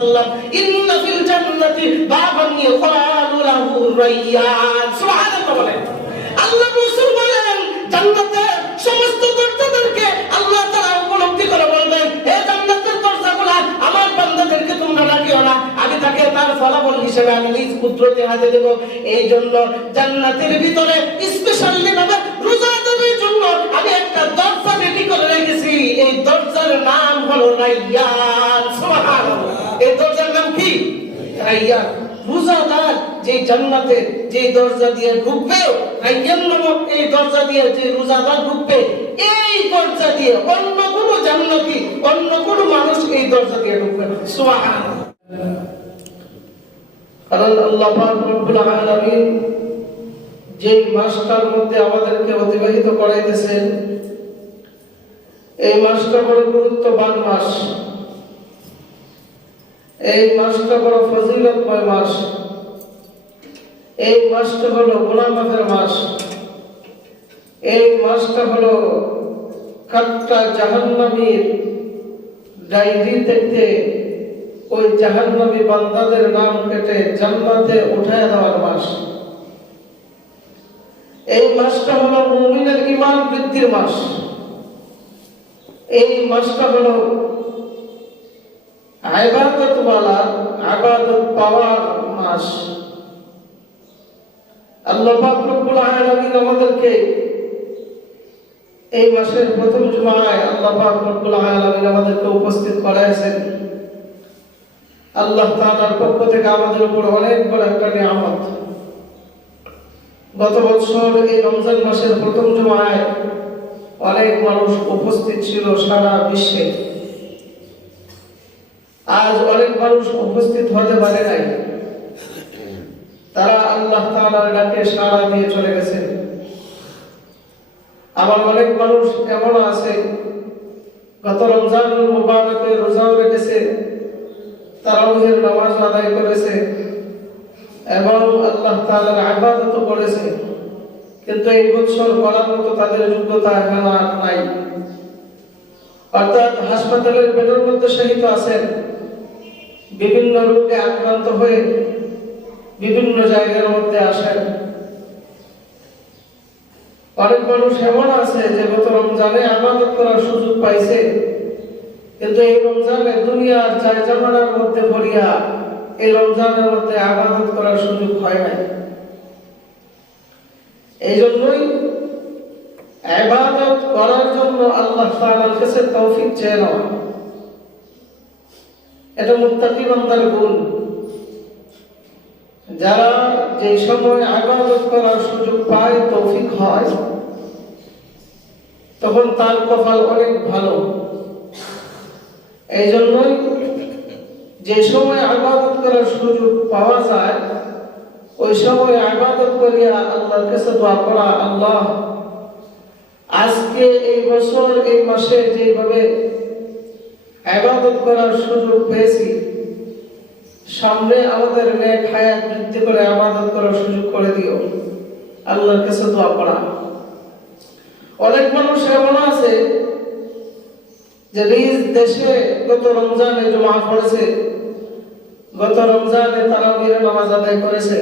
ইন্না ফিল জান্নাতি বাবান ইউকালু লাহু রায়্যান। সুবহানাল্লাহ বলেন। আল্লাহ রাসূল বলেন জান্নাতে সমস্ত দরজাদেরকে আল্লাহ তাআলা উপলব্ধি করে বলবেন, হে জান্নাতের দরজাগুলো আমার বান্দাদেরকে তোমরা ডাকিও না, আমি তাকে তার ফলাফল হিসেবে আমি নিজ কুদরতে হাতে দেব। এই জন্য জান্নাতের ভিতরে স্পেশালি ভাবে রোজাদারের জন্য আমি একটা দরজা রেডি করে রেখেছি। এই দরজার নাম হলো রায়্যান। সুবহানাল্লাহ। এই দরজার নাম কি? রায়্যান। রোজাদার যে জান্নাতে যে দরজা দিয়ে ঢুকবে, রায়্যান নামক এই দরজা দিয়ে যে রোজাদার ঢুকবে, এই দরজা দিয়ে অন্য কোন জান্নাতি অন্য কোন মানুষ এই দরজা দিয়ে ঢুকবে না। সুবহানাল্লাহ। কারণ আল্লাহ পাক রব্বুল আলামিন যে মাসটার মধ্যে আমাদেরকে অতিবাহিত করাইতেছেন, এই মাসটা বড় গুরুত্ববান মাস। এই মাসটা বড় ফজিলতময় মাস। এই মাসটা হলো গুনাহ মাফের মাস। এই মাসটা হলো কাট্টা জাহান্নামীর ডায়েরি দেখতে ওই জাহান্নামী বান্দাদের নাম কেটে জান্নাতে উঠায় দেওয়ার মাস। এই মাসটা হলো মুমিনের ঈমান বৃদ্ধির মাস। এই মাসটা হলো ইবাদত ওয়ালা ইবাদত পাওয়ার মাস। আল্লাহ পাক রব্বুল আলামিন আমাদেরকে এই মাসের প্রথম জুমায় আল্লাহ পাক রব্বুল আলামিন আমাদেরকে উপস্থিত করাইছেন। আল্লাহ তাআলার পক্ষ থেকে আমাদের উপর অনেক বড় একটা নিয়ামত। গত বছর এই রমজান মাসের প্রথম জুমায় অনেক মানুষ উপস্থিত ছিল সারা বিশ্বে। আজ অনেক মানুষ উপস্থিত হতে পারে নাই, তারা আল্লাহ তাআলার ডাকে সাড়া দিয়ে চলে গেছে। আবার অনেক মানুষ এমন আছে গত রমজানুল মুবারকে রোজাও রেখেছে, তারাবিহের নামাজ আদায় করেছে এবং আল্লাহ তাআলার ইবাদত করেছে, কিন্তু এই বছর করার মতো তাদের যোগ্যতা এখন আর নাই। অর্থাৎ হাসপাতালের বেডের মধ্যে শহীদ আছেন, বিভিন্ন রোগে আক্রান্ত হয়ে বিভিন্ন জায়গার মধ্যে আসেন। অনেক মানুষ এমন আছে যে গত রমজানে ইবাদত করার সুযোগ পাইছে, কিন্তু এই রমজানে দুনিয়ার জায়জামানার মধ্যে পড়িয়া এই রমজানের মধ্যে ইবাদত করার সুযোগ হয় নাই। এই জন্যই ইবাদত করার জন্য আল্লাহ তাআলার কাছে তৌফিক চেয়ে নেওয়া, এটা মুত্তাকি বান্দার গুণ। যারা যে সময় ইবাদত করার সুযোগ পায়, তৌফিক হয়, তখন তার কপাল অনেক ভালো। এই জন্যই যে সময় ইবাদত করার সুযোগ পাওয়া যায়, ওই সময় ইবাদত করিয়া আল্লাহর কাছে দোয়া করা, আল্লাহ আজকে এই বছর এই মাসে যেভাবে ইবাদত করার সুযোগ পেয়েছি, সামনে আমাদের নেক হায়াত বৃদ্ধি করে ইবাদত করার সুযোগ করে দিও, আল্লাহর কাছে দোয়া করা। অনেক মানুষ এমন আছে যে নিজ দেশে গত রমজানে জুমা পড়েছে, গত রমজানে তারাবির নামাজ আদায় করেছে,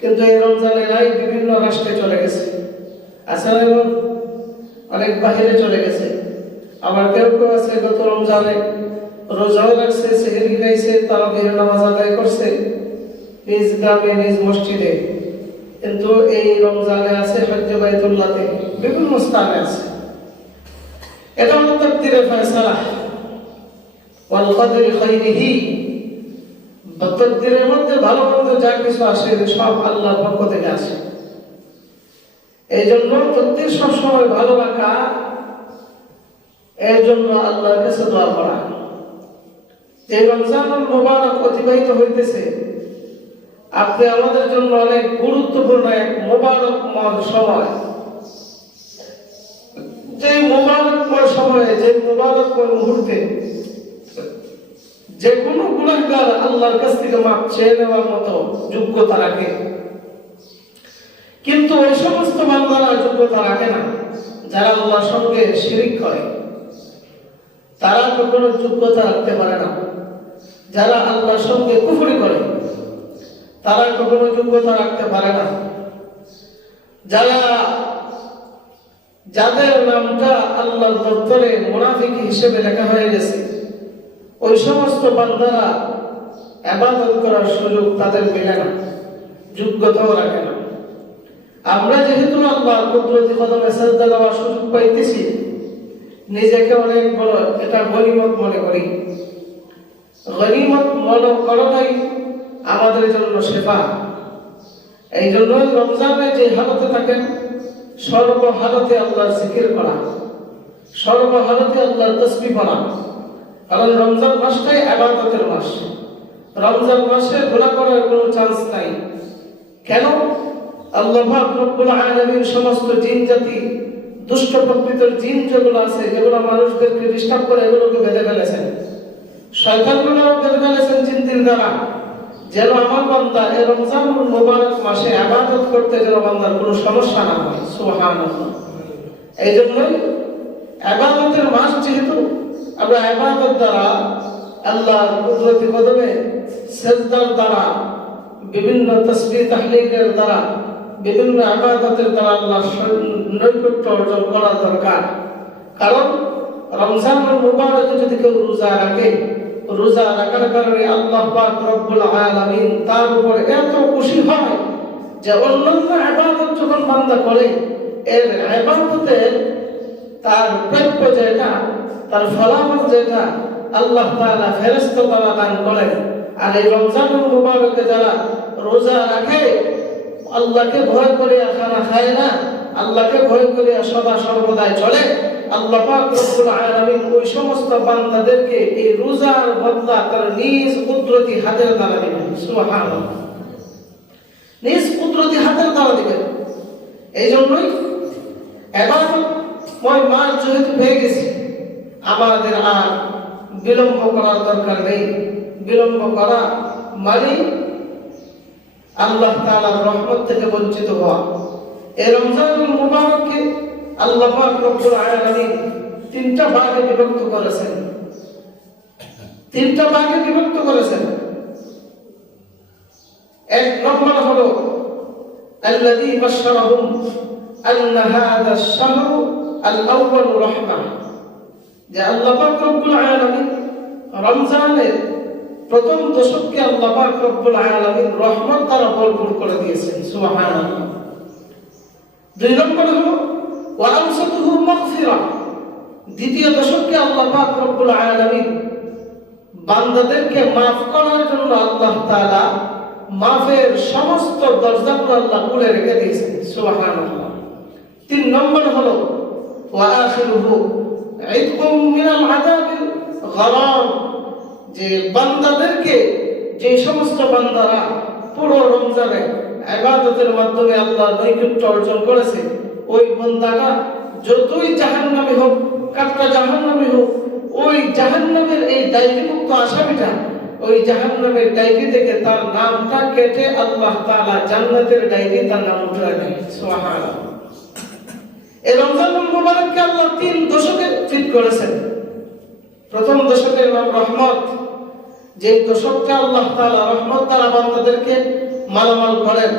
কিন্তু এই রমজানে নাই, বিভিন্ন রাষ্ট্রে চলে গেছে। আসলে অনেক বাহিরে চলে গেছে। আবার কেউ কেউ আছে গত রমজানে রোজাও রাখছে, সেহরি খাইছে, তারাবির নামাজ আদায় করছে নিজ গ্রামে নিজ মসজিদে, কিন্তু এই রমজানে আছে হজ্জ বাইতুল্লাহতে, বিভিন্ন স্থানে আছে। এটা হলো তাকদীরের ফয়সালা, ওয়াল কদরি খাইরিহি। তাকদীরের মধ্যে ভালো মন্দ যা কিছু আসে সব আল্লাহর পক্ষ থেকে আসে। এই জন্য তাকদীর সবসময় ভালো রাখা, এর জন্য আল্লাহর কাছে দোয়া করা। যে রমজানুল মুবারক অতিবাহিত হইতেছে, আপনি আমাদের জন্য অনেক গুরুত্বপূর্ণ এক মুবারকময় সময়। যে মুবারকময় সময়ে, যে মুবারকময় মুহূর্তে যে কোনো গুনাহগার আল্লাহর কাছ থেকে মাপ চেয়ে নেওয়ার মতো যোগ্যতা রাখে, কিন্তু ওই সমস্ত বান্দারা যোগ্যতা রাখে না যারা আল্লাহর সঙ্গে শিরিক করে। তারা কখনো যোগ্যতা রাখতে পারে না। যারা আল্লাহর সঙ্গে কুফরি করে তারা কখনো যোগ্যতা রাখতে পারে না। যাদের নামটা আল্লাহর দপ্তরে মুনাফিক হিসেবে লেখা হয়ে গেছে, ওই সমস্ত বান্দারা ইবাদত করার সুযোগ তাদের মেলে না, যোগ্যতাও রাখে না। আমরা যেহেতু আল্লাহর কুদরতি কদমে সিজদা দেওয়ার সুযোগ পাইতেছি, নিজেকে অনেক বড় এটা গনিমত মনে করি। গনিমত মনে করাটাই আমাদের জন্য সেবা। এই জন্য রমজানে যে হালতে থাকেন, সর্বহালতে আল্লাহর জিকির করা, সর্বহালতে আল্লাহর তাসবিহ পড়া। কারণ রমজান মাসটাই ইবাদতের মাস। রমজান মাসে গুনাহ করার কোনো চান্স নাই। কেন? আল্লাহ পাক রব্বুল আলামিন সমস্ত জিন জাতি, দুষ্ট প্রকৃতির জিন যেগুলো আছে, যেগুলো মানুষদেরকে ডিস্টার্ব করে, এগুলোকে বেঁধে ফেলেছেন। শয়তানগুলোও বেঁধে ফেলেছেন জিনদের দ্বারা, যেন আমার বান্দা এই রমজানুল মুবারক মাসে ইবাদত করতে যেন বান্দার কোনো সমস্যা না হয়। সুবহানাল্লাহ। এই জন্যই ইবাদতের মাস যেহেতু, আমরা ইবাদত দ্বারা আল্লাহর কুদরতি কদমে সিজদার দ্বারা, বিভিন্ন তাসবিহ তাহলিলের দ্বারা, বিভিন্ন ইবাদতের দ্বারা আল্লাহর নৈকট্য অর্জন করা দরকার। কারণ রমজানুল মুবারকে যদি কেউ রোজা রাখে, রোজা রাখার কারণে আল্লাহ পাক রব্বুল আলামিন তার উপর এত খুশি হয় যে অন্যান্য ইবাদত যখন বান্দা করে, এর ইবাদতের তার প্রাপ্য যেটা, তার ফলাফল যেটা আল্লাহ তাআলা ফেরেশতা দ্বারা দান করেন। আর এই রমজানুল মুবারকে যারা রোজা রাখে, আল্লাহকে ভয় করে খানা খায় না, আল্লাহকে ভয় করে সদা সর্বদাই চলে, আল্লাহ পাক রব্বুল আলামিন ওই সমস্ত বান্দাদেরকে এই রোজার বদলা তার নিজ কুদরতি হাতের দ্বারা দিবেন। সুবহানাল্লাহ। নিজ কুদরতি হাতের দ্বারা দিবেন। এই জন্যই ইবাদতময় মাস যেহেতু পেয়ে গেছি, আমাদের আর বিলম্ব করার দরকার নেই। বিলম্ব করা মানে আল্লাহ তাআলার রহমত থেকে বঞ্চিত হওয়া। এই রমজানুল মুবারককে আল্লাহ পাক রব্বুল আলামিন তিনটা ভাগে বিভক্ত করেছেন। তিনটা ভাগে বিভক্ত করেছেন। এক নম্বর হলো আল্লাযী বাশশারাহুম আন্না হাযা আশ-শাহরু আল-আউওয়াল রাহমাহ, যে আল্লাহ পাক রব্বুল আলামিন রমজানের প্রথম দশককে আল্লাহ পাক রব্বুল আলামিন রহমত দ্বারা ভরপুর করে দিয়েছেন। সুবহানাল্লাহ। দুই নম্বর হলো ওয়া আওসাতুহু মাগফিরা, দ্বিতীয় দশককে আল্লাহ পাক রব্বুল আলামিন বান্দাদেরকে maaf করার জন্য আল্লাহ তাআলা মাফের সমস্ত দরজাগুলো আল্লাহ খুলে রেখে দিয়েছেন। সুবহানাল্লাহ। তিন নম্বর হলো ওয়া আখিরুহু ইতকুম মিনাল আযাবিল গরাম, যে বান্দাদেরকে, যে সমস্ত বান্দারা পুরো রমজানে ইবাদতের মাধ্যমে আল্লাহর নৈকট্য অর্জন করেছে, ওই বান্দাটা যতই জাহান্নামী হোক, কাটটা জাহান্নামী হোক, ওই জাহান্নামের এই দায়িত্বমুক্ত আসামিটা ওই জাহান্নামের ডাইরি থেকে তার নামটা কেটে আল্লাহ তাআলা জান্নাতের ডাইরি তার নাম উঠায় দেন। সুবহানাল্লাহ। এই রমজানুল মুবারককে আল্লাহ তিন দশকে ঠিক করেছেন। প্রথম দশকের নাম রহমত, যে দশকটা আল্লাহ তাআলা রহমত দ্বারা বান্দাদেরকে মালামাল করেন।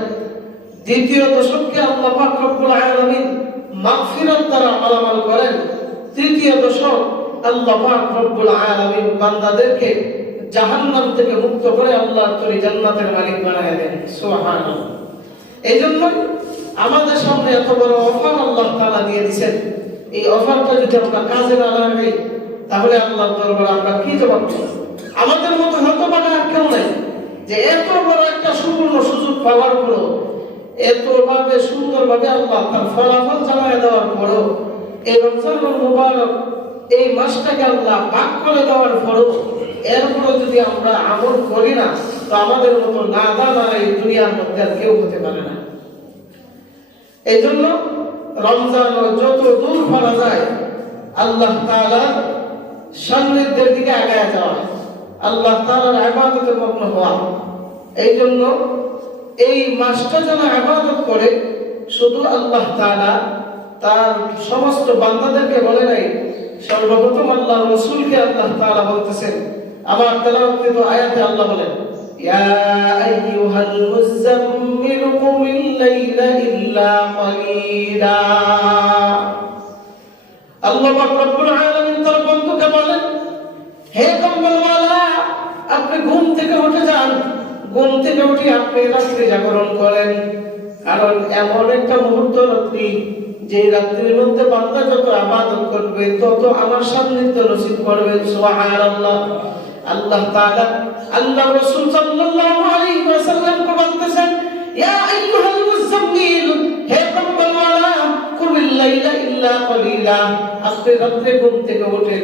দ্বিতীয় দশককে আল্লাহ পাক রব্বুল আলামিন মাগফিরাত দ্বারা মালামাল করেন। তৃতীয় দশক আল্লাহ পাক রব্বুল আলামিন বান্দাদেরকে জাহান্নাম থেকে মুক্ত করে আল্লাহর তৈরি জান্নাতের মালিক বানায় দেন। সুবহানাল্লাহ। এইজন্য আমাদের সামনে এত বড় অফার আল্লাহ তাআলা দিয়ে দিয়েছেন। এই অফারটা যদি আমরা কাজে না লাগাই, তাহলে আল্লাহর দরবারে আমরা কি জবাব দেব? আমাদের মতো হতভাগা আর কেউ নাই যে এত বড় একটা সুবর্ণ সুযোগ পাওয়ার পরও, এতভাবে সুন্দরভাবে আল্লাহ তার ফলাফল জানায় দেওয়ার পরও, এই রমজানুল মুবারক এই মাসটাকে আল্লাহ ভাগ করে দেওয়ার পরও এরপরও যদি আমরা আমল করি না, তো আমাদের মতো নাদান এই দুনিয়ার মধ্যে আর কেউ হতে পারে না। এই জন্য রমজান যত দূর করা যায় আল্লাহ তাআলার সান্নিধ্যের দিকে আগায় যাওয়া, আল্লাহ তাআলার ইবাদতে মগ্ন হওয়া। এই জন্য এই মাসটা যারা ইবাদত করে, শুধু আল্লাহ তাআলা তার সমস্ত বান্দাদেরকে বলে নাই, সর্বপ্রথম আল্লাহর রাসূলকে আল্লাহ তাআলা বলতেছেন আমার তেলাওয়াতকৃত আয়াতে আল্লাহ বলেন, ইয়া আইয়ুহাল মুযাম্মিল কুমিল লাইলা ইল্লা কালিলা। আল্লাহ পাক রব্বুল আলামিন তার বন্ধুকে বলেন, হে কম্বলওয়ালা, আপনি ঘুম থেকে উঠে যান, ঘুম থেকে উঠে আপনি রাত্রি জাগরণ করেন। কারণ এমন একটা মুহূর্ত রাত্রি, যে রাত্রির মধ্যে বান্দা যত ইবাদত করবে তত আমার সান্নিধ্য নসিব করবে। সুবহানাল্লাহ। আল্লাহ তাআলা আল্লাহ রাসূল সাল্লাল্লাহু আলাইহি ওয়াসাল্লাম কে বলতেছেন, ইয়া আইয়ুহাল মুযাম্মিল, হে কম্বলওয়ালা, কুমিল লাইলা ইল্লা কালিলা, আপনি রাত্রে ঘুম থেকে ওঠেন,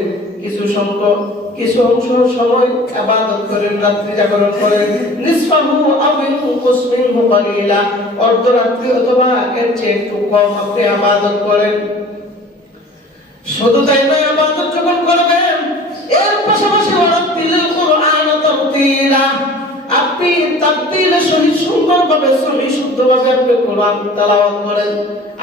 কিছু অংশ সময় ইবাদত করেন, রাত্রি জাগরণ করেন। নিসফাহু আও ইনকুস মিনহু কালিলা, অর্ধরাত্রি অথবা এর চেয়ে একটু কম আপনি ইবাদত করেন। শুধু তাই নয়, ইবাদত যখন করবেন এর পাশাপাশি ওয়ারাতিলিল কুরআন তারতিলা, আপনি তারতিলের সহিত সুন্দরভাবে সহি শুদ্ধভাবে আপনি কোরআন তেলাওয়াত করেন।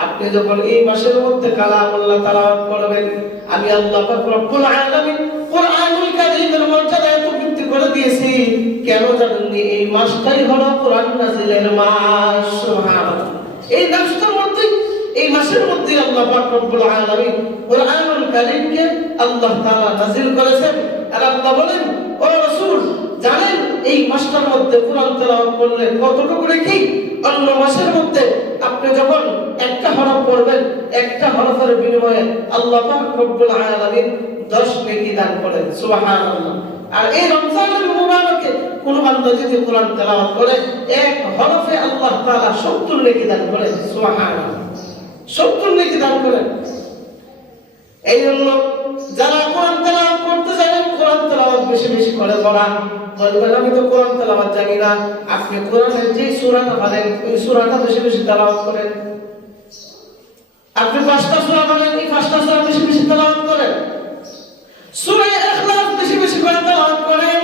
আপনি যখন এই মাসের মধ্যে কালামুল্লাহ তেলাওয়াত করবেন, আমি আল্লাহ পাক রব্বুল আলামিন কুরআনুল কারীমের মর্যাদা এত বৃদ্ধি করে দিয়েছি। কেন জানেন? এই মাসটাই হলো কোরআন নাযিলের মাস। সুবহানাল্লাহ। এই মাসটার মধ্যে, এই মাসের মধ্যে আল্লাহ পাক রব্বুল আলামিন কুরআনুল কারীমকে আল্লাহ তাআলা নাযিল করেছেন। আর আল্লাহ বলেন, ও রাসূল, জানেন এই মাসটার মধ্যে কোরআন তেলাওয়াত করলে কতটুকু নেকি? অন্য মাসের মধ্যে আপনি যখন একটা হরফ পড়বেন, একটা হরফের বিনিময়ে আল্লাহ পাক রব্বুল আলামিন 10 নেকি দান করেন। সুবহানাল্লাহ। আর এই রমজানুল মুবারকে কোন বান্দা যদি কোরআন তেলাওয়াত করে, এক হরফে আল্লাহ তাআলা 70 নেকি দান করেন। সুবহানাল্লাহ। 70 নেকি দান করেন। এই জন্য যারা কোরআন তেলাওয়াত করতে জানেন, কোরআন তেলাওয়াত বেশি বেশি করে পড়া। বলবেন আমি তো কোরআন তেলাওয়াত জানি না, আপনি কোরআনের যে সূরাটা পারেন ওই সূরাটা বেশি বেশি তেলাওয়াত করেন। আপনি 5টা সূরা পারেন, এই 5টা সূরা বেশি বেশি তেলাওয়াত করেন। সূরা ইখলাস বেশি বেশি করে তেলাওয়াত করেন।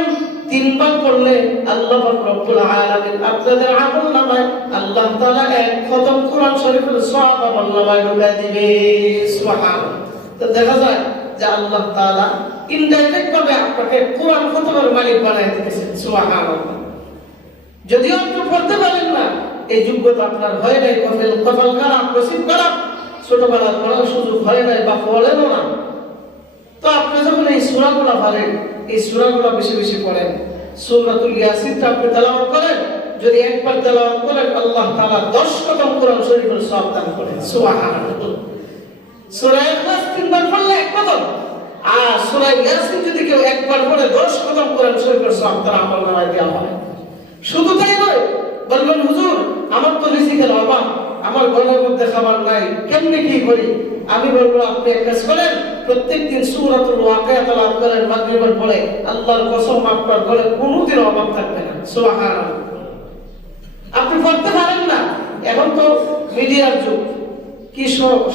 3 বার পড়লে আল্লাহ পাক রব্বুল আলামিন আপনাদের আমলনামায় আল্লাহ তাআলা এক খতম কোরআন শরীফের সওয়াব আমলনামায় ঢুকায় দিবে। সুবহানাল্লাহ। তো দেখা যায় যে আল্লাহ তাআলা ইনডাইরেক্ট ভাবে আপনাকে কোরআন খতমের মালিক বানায় দিয়েছেন। সুবহানাল্লাহ। যদিও আপনি পড়তে পারেন না, এই যোগ্যতা আপনার হয় নাই, কপাল খারাপ, নসিব খারাপ, ছোটবেলায় পড়ার সুযোগ হয় নাই বা পড়েনও না, তো আপনি যখন এই সূরাগুলো পারেন, এই সূরাগুলো বেশি বেশি পড়েন। সূরাতুল ইয়াসিনটা আপনি তেলাওয়াত করেন, যদি একবার তেলাওয়াত করেন আল্লাহ তাআলা 10 খতম কোরআন শরীফের সওয়াব দান করেন। সুবহানাল্লাহ। সূরা ইখলাস 3 বার পড়লে 1 খতম, আর সূরা ইয়াসিন যদি কেউ একবার পড়ে 10 খতম কোরআন শরীফের সওয়াব তার আমলনামায় দেওয়া হয়। শুধু তাই নয়, বলবেন হুজুর আমার তো রিজিকের অভাব, আমার ঘরের মধ্যে খাবার নাই, কেমনে কি করি? আমি বলবো আপনি এক কাজ করেন, প্রত্যেকদিন সূরাতুল ওয়াকিয়া তেলাওয়াত করেন মাগরিবের পরে, আল্লাহর কসম আপনার ঘরে কোনোদিন অভাব থাকবে না। সুবহানাল্লাহ। আপনি পড়তে পারেন না, এখন তো মিডিয়ার যুগ, কি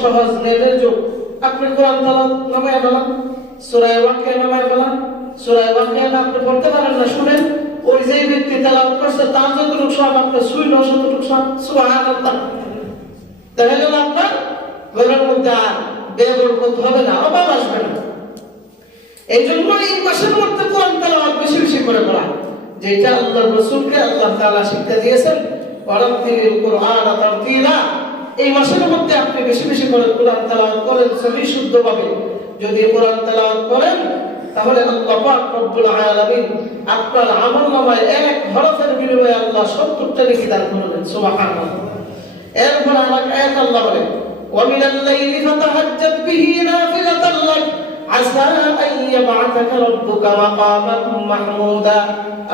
সহজ নেটের যুগ, আপনি কোরআন তেলাওয়াত নামায় বলেন, সূরা ওয়াকিয়া নামায় বলেন, সূরা ওয়াকিয়া আপনি পড়তে পারেন না, শুনেন, ওই যে ব্যক্তি তেলাওয়াত করছে তার যতটুকু সওয়াব আপনি শুনলো ততটুকু সওয়াব। সুবহানাল্লাহ। দেখা গেল আপনার ঘরের মধ্যে আর বেবরকত হবে না, অভাব আসবে না। এই জন্য এই মাসের মধ্যে কোরআন তেলাওয়াত বেশি বেশি করে পড়া, যেটা আল্লাহর রাসূলকে আল্লাহ তাআলা শিক্ষা দিয়েছেন, ওয়ারাতিলিল কুরআন তারতিলা। এই মাসের মধ্যে আপনি বেশি বেশি করে কোরআন তেলাওয়াত করেন সহি শুদ্ধভাবে। যদি কোরআন তেলাওয়াত করেন তাহলে আল্লাহ পাক রব্বুল আলামিন আপনার আমলনামায় এক হরফের বিনিময়ে আল্লাহ 70টা নেকি দান করবেন। সুবহানাল্লাহ। এরপর আমার আয়াত আল্লাহ বলেন, ওয়া মিনাল লাইলি ফাতাহাজ্জাত বিহি নাফিলাতান লাক আসা আন ইয়াবআসাকা রাব্বুকা মাকামান মাহমুদা।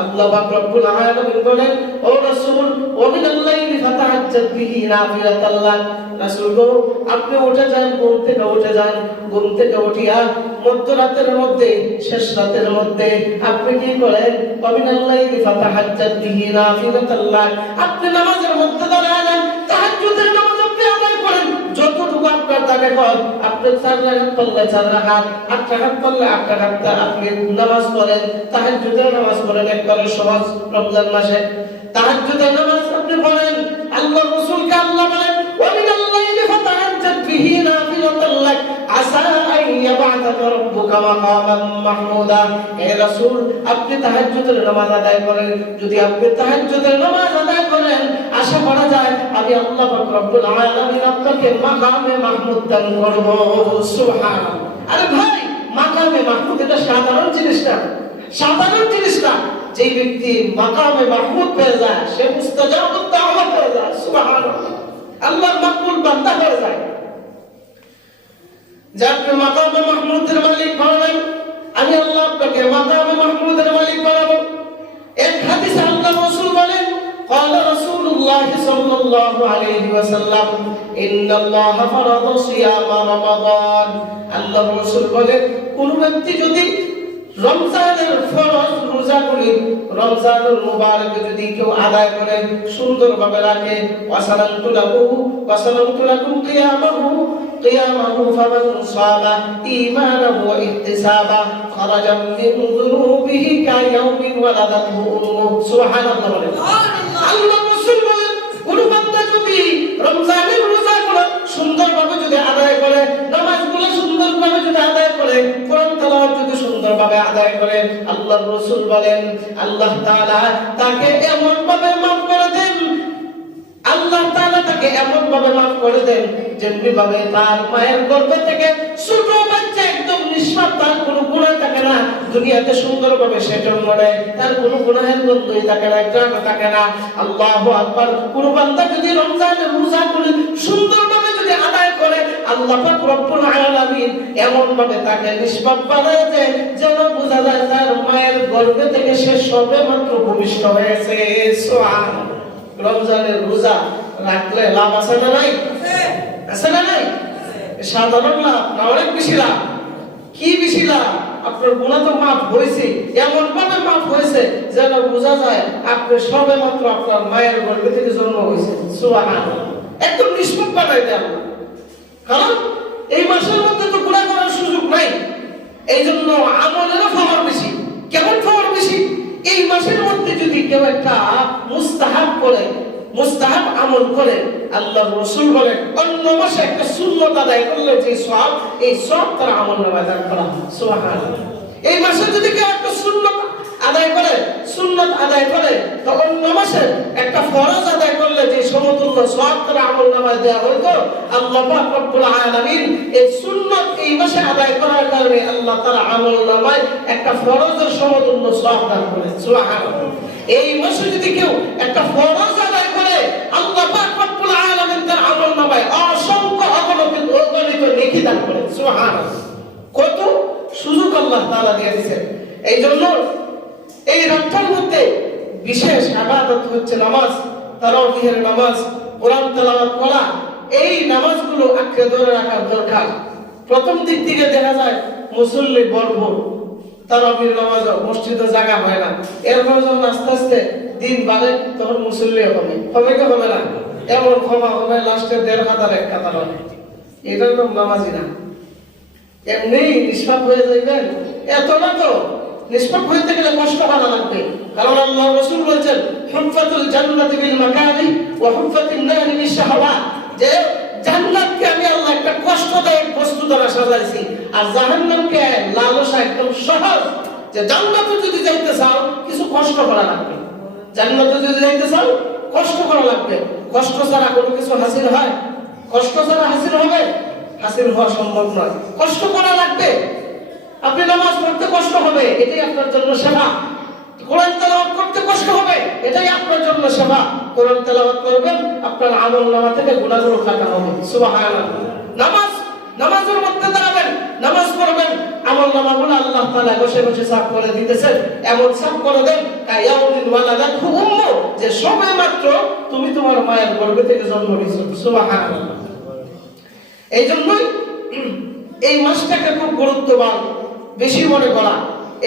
আল্লাহ পাক রব্বুল আলামিন বলেন, ও রাসূল, ওয়া মিনাল লাইলি ফাতাহাজ্জাত বিহি নাফিলাতান লাক, রাসূল গো আপনি উঠে যান, ঘুম থেকে উঠে যান, ঘুম থেকে উঠিয়া মধ্যরাতের মধ্যে, শেষ রাতের মধ্যে আপনি কি করেন? ওয়া মিনাল লাইলি ফাতাহাজ্জাত বিহি নাফিলাতান লাক, আপনি নামাজের মধ্যে দাঁড়ান, তাহাজ্জুদের নামাজ আপনি আদায় করেন, যতটুকু আপনার জায়গা হয়, আপনি 4 রাকাত পড়লে 4 রাকাত, 8 রাকাত পড়লে 8 রাকাত আপনি নামাজ পড়েন, তাহাজ্জুদের নামাজ পড়েন। একবারে সহজ রমজান মাসে তাহাজ্জুদের নামাজ আপনি পড়েন। আল্লাহর রাসূলকে আল্লাহ বলেন, ওয়া মিনাল লাইলি ফাতাহাজ্জাত বিহি নাফিলাতান লাক আসা আন ইয়াবআসাকা রাব্বুকা মাকামান মাহমুদা। হে রাসূল, আপনি তাহাজ্জুদের নামাজ আদায় করেন। যদি আপনি তাহাজ্জুদের নামাজ আদায় করেন, আশা করা যায় আমি আল্লাহ পাক রব্বুল আলামিন আপনাকে মাকামে মাহমুদ দান করব। সুবহানাল্লাহ। আরে ভাই, মাকামে মাহমুদ এটা সাধারণ জিনিস না, সাধারণ জিনিস না। যে ব্যক্তি মাকামে মাহমুদ পেয়ে যায় সে মুস্তাজাবুদ দাওয়াত হয়ে যায়। সুবহানাল্লাহ। আল্লাহর মাকবুল বান্দা হয়ে যায়। যে আপনি মাকামে মাহমুদের মালিক বানাবেন, আমি আল্লাহ আপনাকে মাকামে মাহমুদের মালিক বানাবো। এক হাদিসে আল্লাহ রাসূল বলেন, قال رسول الله صلى الله عليه وسلم ان الله فرض صيام رمضان। আল্লাহ রাসূল বলেন, কোন ব্যক্তি যদি রমজানের ফরজ রোজাগুলি রমজানুল মুবারকে যদি কেউ আদায় করে সুন্দরভাবে রাখে, ওয়াসালাতু লাকুম কিয়ামাহু ফামান সামা ঈমানাহু ওয়া ইহতিসাবা খারাজা মিন যুনুবিহি কায়াউমিন ওয়ালাদাতহু উম্মুহু। সুবহানাল্লাহ। আল্লাহ রাসূল বলেন, কোন বান্দা যদি রমজানের রোজাগুলো সুন্দরভাবে যদি আদায় করে, নামাজগুলো সুন্দরভাবে যদি আদায় করে, কোরআন তেলাওয়াত যদি সুন্দরভাবে আদায় করে, আল্লাহর রাসূল বলেন আল্লাহ তাআলা তাকে এমন ভাবে maaf করে দেন, আল্লাহ তাআলা তাকে এমন ভাবে maaf করে দেন যেমনি ভাবে তার মায়ের গর্ভ থেকে ছোট বাচ্চা একদম নিষ্পাপ, তার কোনো গুনাহ থাকে না, দুনিয়াতে সুন্দরভাবে সে জন্ম নেয়, তার কোনো গুনাহের গন্ধই থাকে না, একটু থাকে না। আল্লাহু আকবার। কোন বান্দা যদি রমজানের রোজাগুলো সুন্দরভাবে যদি আদায় করে, আল্লাহ পাক রব্বুল আলামিন এমন ভাবে তাকে নিষ্পাপ বানায় দেয় যেন বোঝা যায় তার মায়ের গর্ভ থেকে সে সবেমাত্র ভূমিষ্ঠ হয়েছে। সুবহানাল্লাহ। রমজানের রোজা রাখলে লাভ আছে না নাই? আছে না নাই? সাধারণ লাভ না অনেক বেশি লাভ। কি বেশি লাভ? আপনার গুনাহ তো মাফ হয়েছে, এমন ভাবে মাফ হয়েছে যেন বোঝা যায় আপনি সবেমাত্র আপনার মায়ের গর্ভ থেকে জন্ম হয়েছে। সুবহানাল্লাহ। একদম নিষ্পাপ বানাই দেন। কারণ এই মাসের মধ্যে তো গুনাহ করার সুযোগ নাই, এই জন্য আমলেরও পাওয়ার বেশি। কেমন পাওয়ার বেশি? এই মাসের মধ্যে যদি কেউ একটা মুস্তাহাব করে, মুস্তাহাব আমল করে, আল্লাহর রাসূল বলেন অন্য মাসে একটা সুন্নাত আদায় করলে যে সওয়াব, এই সওয়াব তার আমলনামায় দান করা হয়। সুবহানাল্লাহ। এই মাসে যদি কেউ একটা সুন্নাত আদায় করে, সুন্নাত আদায় করে, তো অন্য মাসে একটা ফরজ আদায় করলে যে সমতুল্য সওয়াব তার আমলনামায় দেওয়া হতো, আল্লাহ পাক রব্বুল আলামিন এই সুন্নাত এই মাসে আদায় করার কারণে আল্লাহ তার আমলনামায় একটা ফরজের সমতুল্য সওয়াব দান করেন। সুবহানাল্লাহ। এই মাসে যদি কেউ একটা ফরজ আদায় করে, আল্লাহ পাক রব্বুল আলামিন তার আমলনামায় অসংখ্য অগণিত নেকি দান করেন। সুবহানাল্লাহ। কত সুযোগ আল্লাহ তাআলা দিয়ে দিয়েছেন। এই জন্য এই রাতটার মধ্যে বিশেষ ইবাদত হচ্ছে নামাজ, তারাবিহের নামাজ, কোরআন তেলাওয়াত করা। এই নামাজগুলো আঁকড়ে ধরে রাখার দরকার। প্রথম দিক থেকে দেখা যায় মুসল্লি ভরপুর, তারাবির নামাজ মসজিদে জায়গা হয় না। এরপর যখন আস্তে আস্তে দিন বাড়ে তখন মুসল্লি হবে কি হবে না? এমন ক্ষমা হবে লাস্টে ১.৫ ১ কাতার হবে। এটার নাম নামাজি না। এমনি নিষ্পাপ হয়ে যাবেন এত না তো। নিষ্পাপ হইতে গেলে কষ্ট করা লাগবে। কারণ আল্লাহ রাসূল বলেছেন হুফাতুল জান্নাতি বিল মাকারি ওয়া হুফাতিন নারি বিশ শাহওয়াত, যে জান্নাতকে আমি আল্লাহ একটা কষ্টদায়ক বস্তু দ্বারা সাজাইছি, আর জাহান্নামকে লালসা একদম সহজ। যে জান্নাতে যদি যাইতে চাও কিছু কষ্ট করা লাগবে, জান্নাতে যদি যাইতে চাও কষ্ট করা লাগবে। কষ্ট ছাড়া কোনো কিছু হাসিল হয়? কষ্ট ছাড়া হাসিল হবে? হাসিল হওয়া সম্ভব নয়। কষ্ট করা লাগবে। আপনি নামাজ পড়তে কষ্ট হবে, এটাই আপনার জন্য সেবা। কোরআন তেলাওয়াত করতে কষ্ট হবে, এটাই আপনার জন্য সেবা। কোরআন তেলাওয়াত করবেন, আপনার আমলনামা থেকে গুনাহগুলো কাটা হবে। সুবহানাল্লাহ। নামাজের মধ্যে দাঁড়াবেন, নামাজ পড়বেন, আমলনামাগুলো আল্লাহ তাআলা বসে বসে সাফ করে দিতেছেন। এমন সাফ করে দেন কায়াউমিন ওয়ালাদাতহু উম্মু, যে সবেমাত্র তুমি তোমার মায়ের গর্ভ থেকে জন্ম নিয়েছো। সুবহানাল্লাহ। এই জন্যই এই মাসটাকে খুব গুরুত্ববান বেশি মনে করা,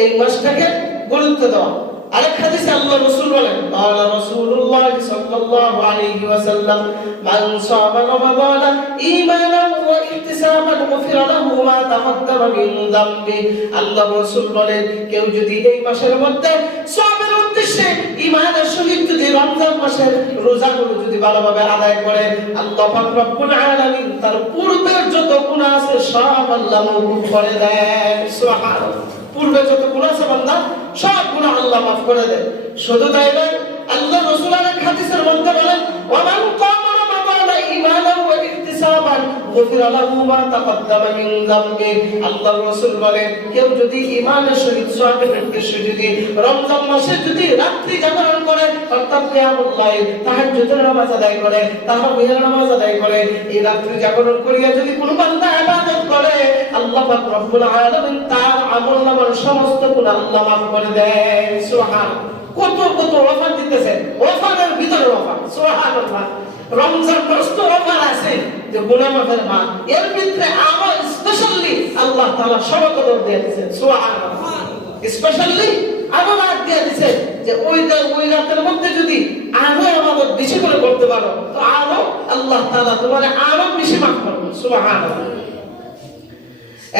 এই মাসটাকে গুরুত্ব দেওয়া। আরেক হাদিসে আল্লাহ রাসূল বলেন, قال رسول الله صلى الله عليه وسلم من صام رمضان ايمانا واحتسابا غفر له ما تقدم من ذنبه। আল্লাহ রাসূল বলেন, কেউ যদি এই মাসের মধ্যে সওয়াবের উদ্দেশ্যে ঈমানের সহিত যদি রমজান মাসের রোজাগুলো যদি ভালোভাবে আদায় করে, আল্লাহ পাক রব্বুল আলামিন তার পূর্বের যত গুনাহ আছে সব আল্লাহ মাফ করে দেন। সুবহানাল্লাহ। পূর্বে যত গুনাহ আছে বান্দা সব গুনাহ আল্লাহ মাফ করে দেন। শুধু তাই নয়, আল্লাহ রাসূল এক হাদিসের মধ্যে বলেন, ওয়ামান কামা রমাদান ঈমানান ওয়া ইহতিসাবান গুফিরা লাহু মা তাকদ্দামা মিন যামবি। আল্লাহ রাসূল বলেন, কেউ যদি ঈমানের সহিত সওয়াবের উদ্দেশ্যে যদি রমজান মাসে যদি রাত্রি জাগরণ করে, অর্থাৎ কিয়ামুল লাইল তাহাজ্জুদের নামাজ আদায় করে, তারাবিহের নামাজ আদায় করে, এই রাত্রি জাগরণ করিয়া যদি কোনো বান্দা ইবাদত করে, আল্লাহ পাক রব্বুল আলামিন তার আমলনামার সমস্ত গুনাহ আল্লাহ মাফ করে দেন। সুবহানাল্লাহ। কত কত অফার দিতেছে, অফারের ভিতরে অফার। সুবহানাল্লাহ। রমজান মাস তো অফার আছে যে গুনাহ মাফের মাস, এর ভিতরে আরো স্পেশালি আল্লাহ তাআলা সবকদর দিয়ে দিয়েছেন। সুবহানাল্লাহ। স্পেশালি আরো রাত দিয়ে দিয়েছেন যে ওই রাতের মধ্যে যদি আরো ইবাদত বেশি করে করতে পারো তো আরো আল্লাহ তাআলা তোমার আরো বেশি মাফ করবেন। সুবহানাল্লাহ।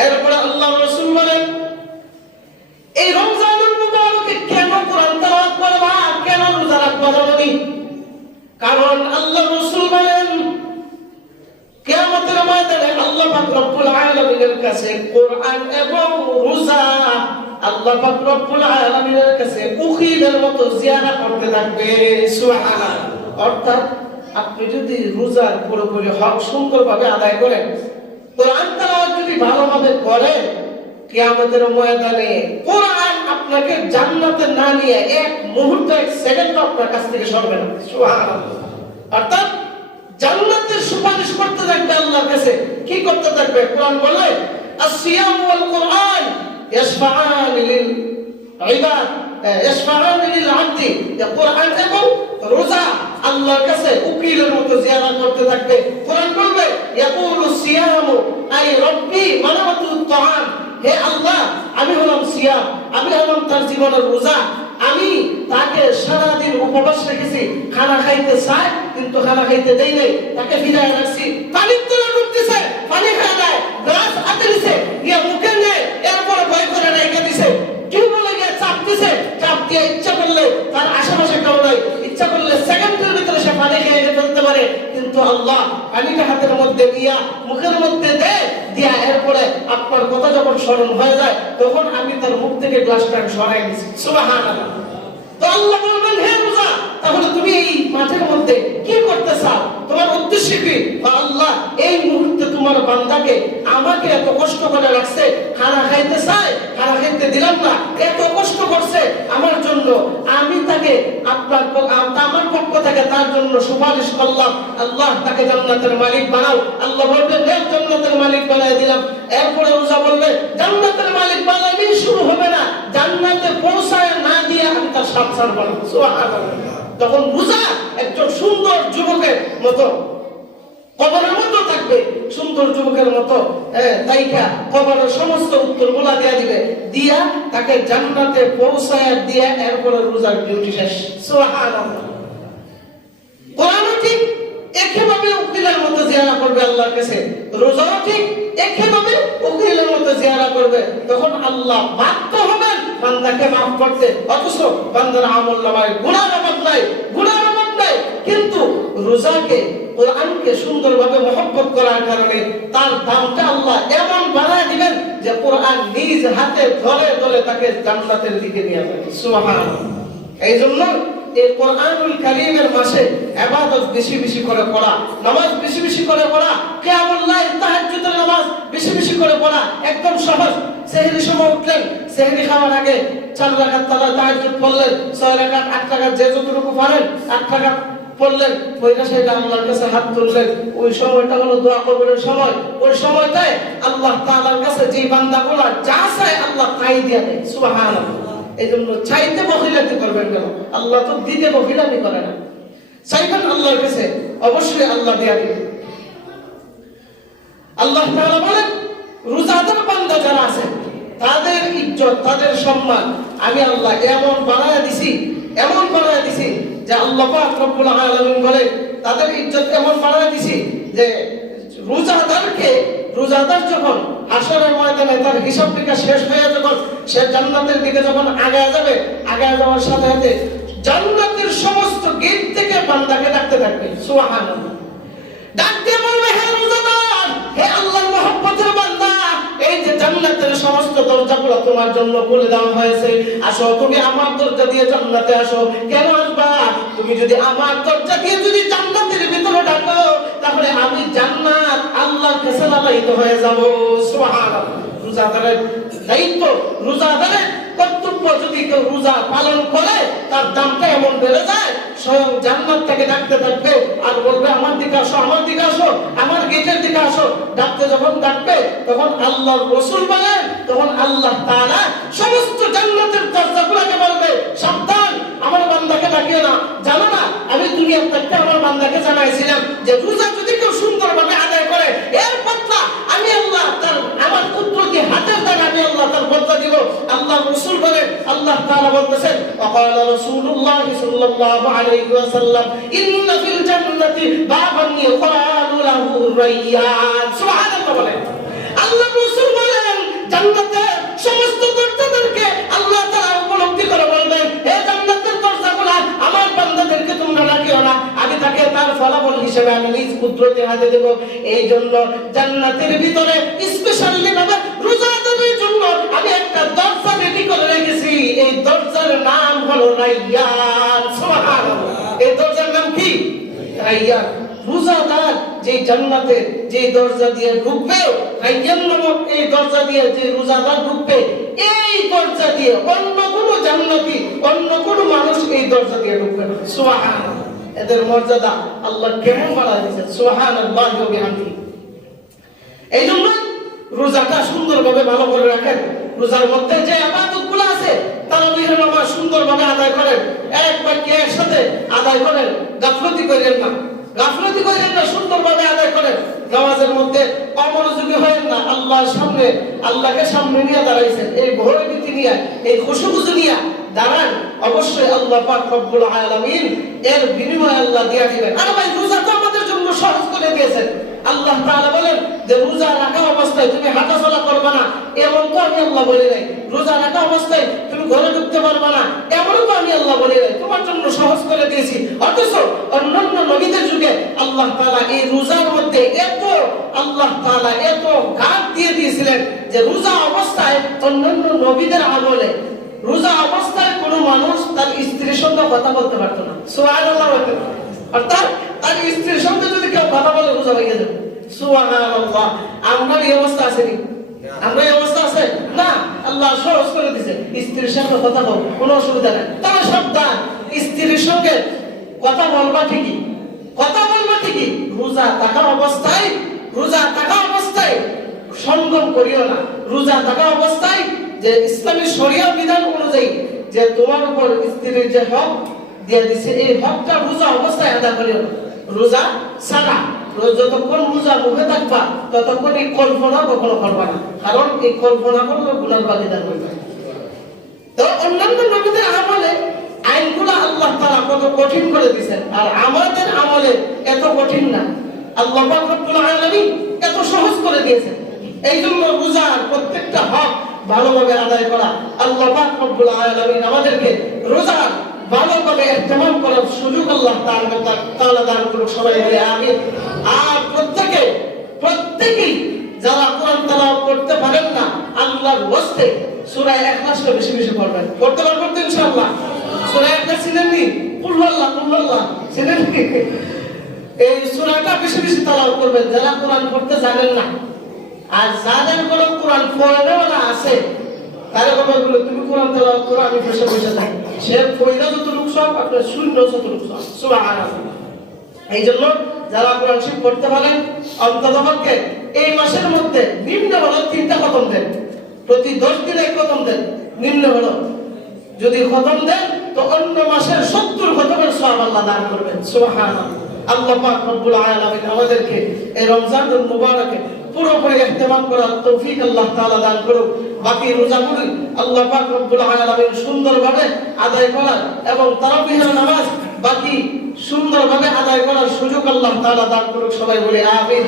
এরপরে আল্লাহ রাসূল বলেন, এই রমজানুল মুবারকে কেন কোরআন তেলাওয়াত করবা, কেন রোজা রাখবা জানোনি? কারণ আল্লাহ রাসূল বলেন, কিয়ামতের ময়দানে আল্লাহ পাক রব্বুল আলামিনের কাছে কোরআন এবং রোজা আল্লাহ পাক রব্বুল আলামিনের কাছে উকিলের মতো জিয়ারা করতে থাকবে। সুবহানাল্লাহ। অর্থাৎ আপনি যদি রোজার পুরোপুরি হক সুন্দরভাবে আদায় করেন, কোরআন তেলাওয়াত যদি ভালোভাবে করেন, কিয়ামতের ময়দানে কোরআন আপনাকে জান্নাতে না নিয়ে এক মুহূর্ত, এক সেকেন্ড আপনার কাছ থেকে সরবে না। সুবহানাল্লাহ। অর্থাৎ জান্নাতের সুপারিশ করতে থাকবে আল্লাহর কাছে। কি করতে থাকবে? কোরআন বলে, আসিয়াম ওয়াল কোরআন ইয়াশফাআন লিল ইবাদ, ইয়াশফাআন লিল আবদি। কোরআন এবং রোজা আল্লাহর কাছে উকিলের মতো জিয়ারা করতে থাকবে। কোরআন বলবে, ইয়াকুলু সিয়ামু আই রব্বি মানাতুত তাআম। হে আল্লাহ, আমি হলাম সিয়াম, আমি হলাম তার জীবনের রোজা, আমি তাকে সারাদিন উপবাস রেখেছি, খানা খাইতে চায় কিন্তু খানা খাইতে দেই নাই, তাকে বিদায় রাখছি, পানি তোলা করতেছে, পানি খায় নাই, গ্লাস হাতে দিছে, ইয়া মুখে নেয়, এরপরে ভয় করে রেখে দিছে, কি বলে গিয়ে চাপ দিছে, চাপ দিয়ে ইচ্ছা করলে তার আশেপাশে কেউ নাই, ইচ্ছা করলে সেকেন্ডের ভিতরে সে পানি খেয়ে ফেলতে পারে, কিন্তু আল্লাহ পানিটা হাতের মধ্যে দিয়া মুখের মধ্যে দিয়া এরপরে আপনার কথা যখন স্মরণ হয়ে যায় তখন আমি তার মুখ থেকে গ্লাসটা সরাই দিছি। সুবহানাল্লাহ। তো আল্লাহ বলবেন, হে রোজা, তাহলে তুমি এই মাঠের মধ্যে কি করতে চাও, তোমার উদ্দেশ্য কি? আল্লাহ, এই মুহূর্তে তোমার বান্দাকে আমাকে এত কষ্ট করে রাখছে, খানা খাইতে চায়, খানা খাইতে দিলাম না, এত কষ্ট করছে আমার জন্য, আমি তাকে আমার পক্ষ থেকে তার জন্য সুপারিশ করলাম, আল্লাহ তাকে জান্নাতের মালিক বানাও। আল্লাহ বলবেন, জান্নাতের মালিক বানিয়ে দিলাম। এরপরে রোজা বলবে, জান্নাতের মালিক বানালেই শুরু হবে না, জান্নাতে পৌঁছায় না দিয়ে আমি তার সাথ ছাড়ব না। সুবহানাল্লাহ। তখন রোজা একজন সুন্দর যুবকের মতো কবরের মতো থাকবে, সুন্দর যুবকের মতো তাইকা কবরের সমস্ত উত্তরগুলা দিয়া দিবে, দিয়া তাকে জান্নাতে পৌঁছায় দিয়া এরপরে রোজার ডিউটি শেষ। সুবহানাল্লাহ। কোরআনও ঠিক একইভাবে উকিলের মতো জিয়ারা করবে আল্লাহর কাছে, রোজাও ঠিক একইভাবে উকিলের মতো জিয়ারা করবে। তখন আল্লাহ বাধ্য হবেন বান্দাকে মাফ করতে, অথচ বান্দার আমলনামায় গুনাহর অভাব নাই, গুনাহর অভাব নাই, কিন্তু রোজাকে কোরআনকে সুন্দরভাবে মহব্বত করার কারণে তার দামটা আল্লাহ এমন বাড়ায় দিবেন যে কোরআন নিজ হাতে ধরে ধরে তাকে জান্নাতের দিকে নিয়ে যাবে। সুবহানাল্লাহ। এই জন্য এই কোরআনুল কারীমের মাসে ইবাদত বেশি বেশি করে পড়া, নামাজ বেশি বেশি করে পড়া, কিয়ামুল লাইল তাহাজ্জুদের নামাজ বেশি বেশি করে পড়া একদম সহজ। সেহরির সময় উঠলেন, সেহরি খাওয়ার আগে 4 রাকাত তাহাজ্জুদ পড়লেন, 6 রাকাত 8 রাকাত যে যতটুকু পারেন 8 রাকাত পড়লেন, ওইটা সেটা আল্লাহর কাছে হাত তুললেন, ওই সময়টা হলো দোয়া কবুলের সময়। ওই সময়টায় আল্লাহ তাআলার কাছে যে বান্দাগুলো যা চায় আল্লাহ তাই দিয়ে দেয়। সুবহানাল্লাহ। এইজন্য চাইতে বখিলাতি করবেন কেন? আল্লাহ তো দিতে বখিলাতি করে না। চাইবেন আল্লাহর কাছে, অবশ্যই আল্লাহ দিয়ে দিবেন। আল্লাহ তাআলা বলেন, রোজাদার বান্দা যারা আছে তাদের ইজ্জত, তাদের সম্মান আমি আল্লাহ এমন বাড়ায় দিছি, এমন বাড়ায় দিছি যে আল্লাহ পাক রব্বুল আলামিন বলে তাদের ইজ্জত এমন বাড়ায় দিছি যে রোজাদার যখন হাসরের ময়দানে তার হিসাব নিকাশ শেষ হয়ে যখন সে জান্নাতের দিকে যখন আগায় যাবে, আগায় যাওয়ার সাথে সাথে জান্নাতের সমস্ত গেট থেকে বান্দাকে ডাকতে থাকবে সুবহানাল্লাহ। ডাকতে বলবে হে রোজাদার, হে আল্লাহর মহব্বতের বান্দা, এই যে জান্নাতের সমস্ত দরজাগুলো তোমার জন্য খুলে দেওয়া হয়েছে, আসো তুমি আমার দরজা দিয়ে জান্নাতে আসো। কেন আসবা? তুমি যদি আমার দরজা দিয়ে যদি জান্নাতের ভিতরে ডাকো, তাহলে আমি জান্নাত আল্লাহর কাছে লালায়িত হয়ে যাব সুবহানাল্লাহ। রোজাদারের দায়িত্ব, রোজাদারের কর্তব্য, যদি কেউ রোজা পালন করে তার দামটা এমন বেড়ে যায়, স্বয়ং জান্নাত থেকে ডাকতে থাকবে আর বলবে আমার দিকে আসো, আমার দিকে আসো, আমার গেটের দিকে আসো। ডাকতে যখন ডাকবে তখন আল্লাহর রাসূল বলেন, তখন আল্লাহ তাআলা সমস্ত জান্নাতের দরজাগুলোকে বলবে সাবধান, আমার বান্দাকে ডাকিও না। জানো না আমি দুনিয়ার থেকে আমার বান্দাকে জানাইছিলাম যে রোজা যদি কেউ সুন্দরভাবে আদায় করে এর বদলা আমি আল্লাহ তার আমার কুদরতি হাতের দ্বারা আমি আল্লাহ তার বদলা দিব। আল্লাহ রাসূল বলেন, আল্লাহ তাআলা বলতেছেন ওয়াকালা রাসূলুল্লাহ সাল্লাল্লাহু আলাইহি ওয়াসাল্লাম ইন্না ফিল জান্নাতি বাবান ইউকালু লাহু রায়্যান। সুবহানাল্লাহ বলেন। আল্লাহ রাসূল বলেন জান্নাতের সমস্ত দরজাদেরকে আল্লাহ তাআলা উপলব্ধি করে বলবেন, হে জান্নাতের দরজাগুলো আমার বান্দাদেরকে তোমরা ডাকিও না, আমি তাকে তার ফলাফল হিসেবে আমি নিজ কুদরতি হাতে দেব। এই জন্য জান্নাতের ভিতরে স্পেশালি ভাবে রোজাদারের জন্য আমি একটা দরজা রেডি করে রেখেছি, এই দরজার নাম হলো রায়্যান। সুবহানাল্লাহ। এই দরজার নাম কি? রায়্যান। রোজাদার যে জান্নাতের যে দরজা দিয়ে ঢুকবে, রায়্যান নামক এই দরজা দিয়ে যে রোজাদার ঢুকবে, এই দরজা দিয়ে অন্য কোনো জান্নাতি, অন্য কোনো মানুষ এই দরজা দিয়ে ঢুকবে না। সুবহানাল্লাহ। এদের মর্যাদা আল্লাহ কেমন বাড়ায় দিয়েছেন, সুবহানাল্লাহি ওয়া বিহামদিহি। এই জন্য রোজাটা সুন্দরভাবে ভালো করে রাখেন। রোজার মধ্যে যে ইবাদতগুলো আছে তারাবির নামাজ সুন্দরভাবে আদায় করেন, এক বাক্যে একসাথে আদায় করেন, গাফলতি করেন না, গাফলতি করেন না, সুন্দরভাবে আদায় করেন। নামাজের মধ্যে অমনোযোগী হয়েন না। আল্লাহর সামনে, আল্লাহকে সামনে নিয়ে দাঁড়াইছেন, এই ভয় ভীতি নিয়ে, এই খুশুখুশু নিয়ে দাঁড়ান, অবশ্যই আল্লাহ পাক রব্বুল আলামিন এর বিনিময় আল্লাহ দিয়ে দিবেন। আর ভাই রোজা তো আমাদের জন্য সহজ করে দিয়েছেন। আল্লাহ তাআলা বলেন যে রোজা রাখা অবস্থায় তুমি হাঁটাচলা করবে না, এমন তো আমি আল্লাহ বলি নাই। রোজা রাখা অবস্থায় তুমি ঘরে ঢুকতে পারবে না, এমনও তো আমি আল্লাহ বলি নাই। তোমার জন্য সহজ করে দিয়েছি। অথচ অন্যান্য নবীদের যুগে আল্লাহ তাআলা এই রোজার মধ্যে এত আল্লাহ তাআলা এত ঘাট দিয়ে দিয়েছিলেন যে রোজা অবস্থায় অন্যান্য নবীদের আমলে রোজা অবস্থায় কোনো মানুষ তার স্ত্রীর সঙ্গে কথা বলতে পারতো না। সুবহানাল্লাহ। অর্থাৎ তার স্ত্রীর সঙ্গে যদি কেউ কথা বলে রোজা ভেঙে যাবে। সুবহানাল্লাহ। আমরা এই অবস্থা আছে নি? আমরা এই অবস্থা আছে না? আল্লাহ সহজ করে দিয়েছে, স্ত্রীর সঙ্গে কথা বল, কোনো অসুবিধা নাই। তবে সাবধান, স্ত্রীর সঙ্গে কথা বলবা ঠিকই, কথা বলবা ঠিকই, রোজা থাকা অবস্থায়, রোজা থাকা অবস্থায় সঙ্গম করিও না। রোজা থাকা অবস্থায় যে ইসলামী শরিয়া বিধান অনুযায়ী যে তোমার উপর স্ত্রীর যে হক দিয়ে দিছে, এই হকটা রোজা অবস্থায় আদা করিও না। রোজা ছাড়া যতক্ষণ রোজা মুখে থাকবা ততক্ষণ এই কল্পনা কখনো করবা না, কারণ এই কল্পনা করলে গুনার ভাগীদার হইবে। তো অন্যান্য নবীদের আমলে আইনগুলো আল্লাহ তাআলা কত কঠিন করে দিয়েছেন, আর আমাদের আমলে এত কঠিন না। আল্লাহ পাক রব্বুল আলামিন এত সহজ করে দিয়েছেন। এই জন্য রোজার প্রত্যেকটা হক ভালোভাবে আদায় করা, আল্লাহ পাক রব্বুল আলামিন আমাদেরকে রোজার ভালোভাবে ইহতিমাম করার সুযোগ আল্লাহ তাআলা দান করুন। সবাই বলে আমিন। আর প্রত্যেকেই যারা কোরআন তেলাওয়াত করতে পারেন না, আল্লাহর ওয়াস্তে সূরা ইখলাসটা বেশি বেশি পড়বেন। পড়তে পারবেন তো ইনশাআল্লাহ? সূরা ইখলাস চিনেননি? কুল আল্লাহ চিনেননি? এই সূরাটা বেশি বেশি তেলাওয়াত করবেন যারা কোরআন পড়তে জানেন না। আর যাদের কোনো কোরআন পড়ানোওয়ালা আছে তারা বলে তুমি কোরআন তেলাওয়াত করো, আমি বসে বসে থাকি। সে পয়দা যতটুকু সব আপনার শূন্য যতটুকু সব। সুবহানাল্লাহ। এই জন্য যারা কোরআন শরীফ পড়তে পারেন অন্ততপক্ষে এই মাসের মধ্যে নিম্ন হলো 3টা খতম দেন, প্রতি 10 দিনে খতম দেন। নিম্ন হলো যদি খতম দেন তো অন্য মাসের 70 খতমের সওয়াব আল্লাহ দান করবেন। সুবহানাল্লাহ। আল্লাহ পাক রব্বুল আলামিন আমাদেরকে এই রমজানুল মুবারকে পুরোপুরি ইহতিমাম করার তৌফিক আল্লাহ তাআলা দান করুন। বাকি রোজাগুলো আল্লাহ পাক রব্বুল আলামিন সুন্দরভাবে আদায় করার এবং তারাবিহের নামাজ বাকি সুন্দরভাবে আদায় করার সুযোগ আল্লাহ তাআলা দান করুন। সবাই বলে আমিন।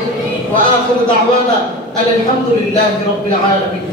ওয়া আখিরু দাওয়ানা আলহামদুলিল্লাহি রাব্বিল আলামিন।